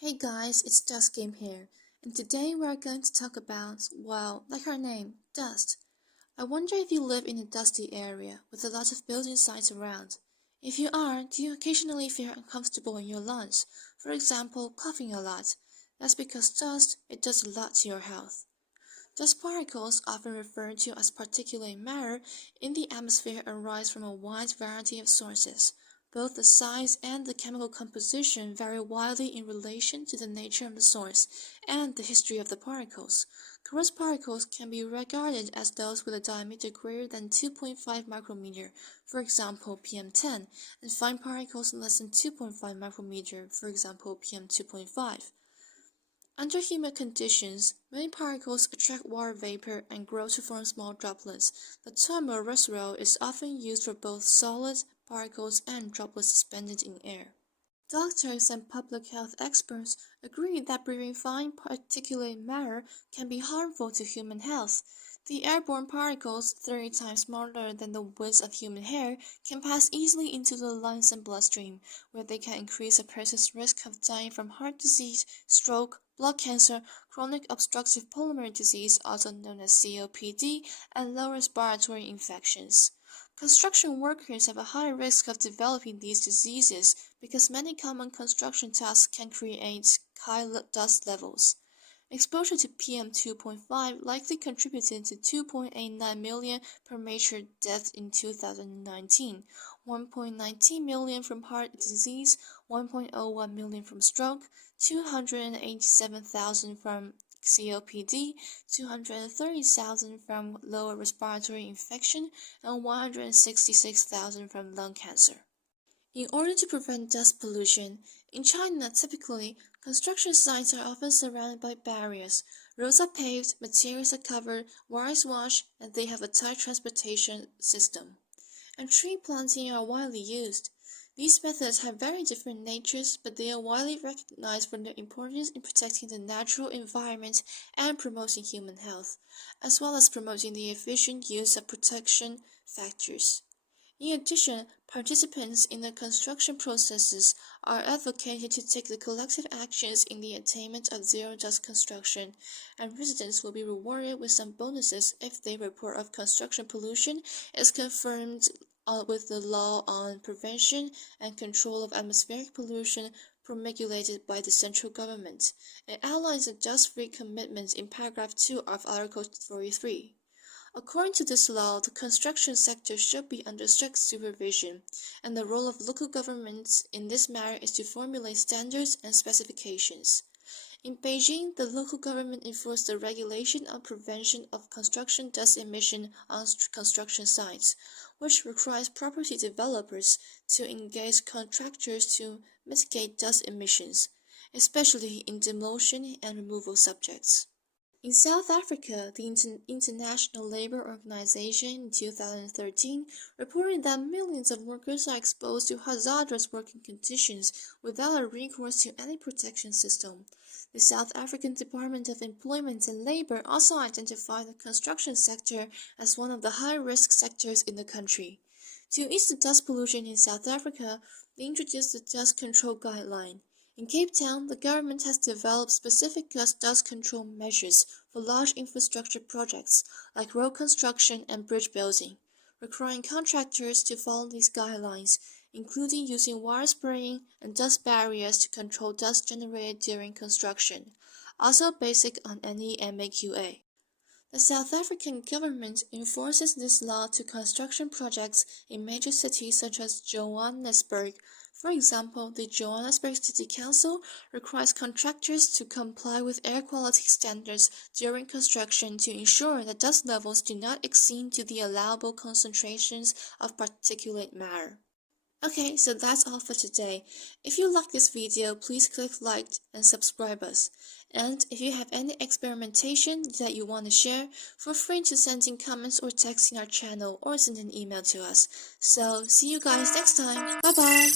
Hey guys, it's Dust Game here, and today we are going to talk about, well, like our name, dust. I wonder if you live in a dusty area with a lot of building sites around. If you are, do you occasionally feel uncomfortable in your lungs? For example, coughing a lot. That's because dust, it does a lot to your health. Dust particles, often referred to as particulate matter, in the atmosphere arise from a wide variety of sources. Both the size and the chemical composition vary widely in relation to the nature of the source and the history of the particles. Coarse particles can be regarded as those with a diameter greater than 2.5 micrometer, for example PM10, and fine particles less than 2.5 micrometer, for example PM2.5. Under humid conditions, many particles attract water vapor and grow to form small droplets. The term aerosol is often used for both solid particles and droplets suspended in air. Doctors and public health experts agree that breathing fine particulate matter can be harmful to human health. The airborne particles, 30 times smaller than the width of human hair, can pass easily into the lungs and bloodstream, where they can increase a person's risk of dying from heart disease, stroke, blood cancer, chronic obstructive pulmonary disease, also known as COPD, and lower respiratory infections. Construction workers have a high risk of developing these diseases because many common construction tasks can create high dust levels. Exposure to PM2.5 likely contributed to 2.89 million premature deaths in 2019, 1.19 million from heart disease, 1.01 million from stroke, 287,000 from COPD, 230,000 from lower respiratory infection, and 166,000 from lung cancer. In order to prevent dust pollution, in China typically, construction sites are often surrounded by barriers. Roads are paved, materials are covered, wires washed, and they have a tight transportation system. And tree planting are widely used. These methods have very different natures, but they are widely recognized for their importance in protecting the natural environment and promoting human health, as well as promoting the efficient use of protection factors. In addition, participants in the construction processes are advocated to take the collective actions in the attainment of zero-dust construction, and residents will be rewarded with some bonuses if their report of construction pollution is confirmed with the law on prevention and control of atmospheric pollution promulgated by the central government. It outlines a dust-free commitment in paragraph 2 of Article 43. According to this law, the construction sector should be under strict supervision, and the role of local governments in this matter is to formulate standards and specifications. In Beijing, the local government enforced the regulation on prevention of construction dust emission on construction sites, which requires property developers to engage contractors to mitigate dust emissions, especially in demolition and removal subjects. In South Africa, the International Labour Organization in 2013 reported that millions of workers are exposed to hazardous working conditions without a recourse to any protection system. The South African Department of Employment and Labour also identified the construction sector as one of the high-risk sectors in the country. To ease the dust pollution in South Africa, they introduced the Dust Control Guideline. In Cape Town, the government has developed specific dust control measures for large infrastructure projects like road construction and bridge building, requiring contractors to follow these guidelines, including using wire spraying and dust barriers to control dust generated during construction, also basic on any MAQA. The South African government enforces this law to construction projects in major cities such as Johannesburg. For example, the Johannesburg City Council requires contractors to comply with air quality standards during construction to ensure that dust levels do not exceed to the allowable concentrations of particulate matter. Okay, so that's all for today. If you like this video, please click like and subscribe us. And if you have any experimentation that you want to share, feel free to send in comments or text in our channel or send an email to us. So, see you guys next time. Bye bye!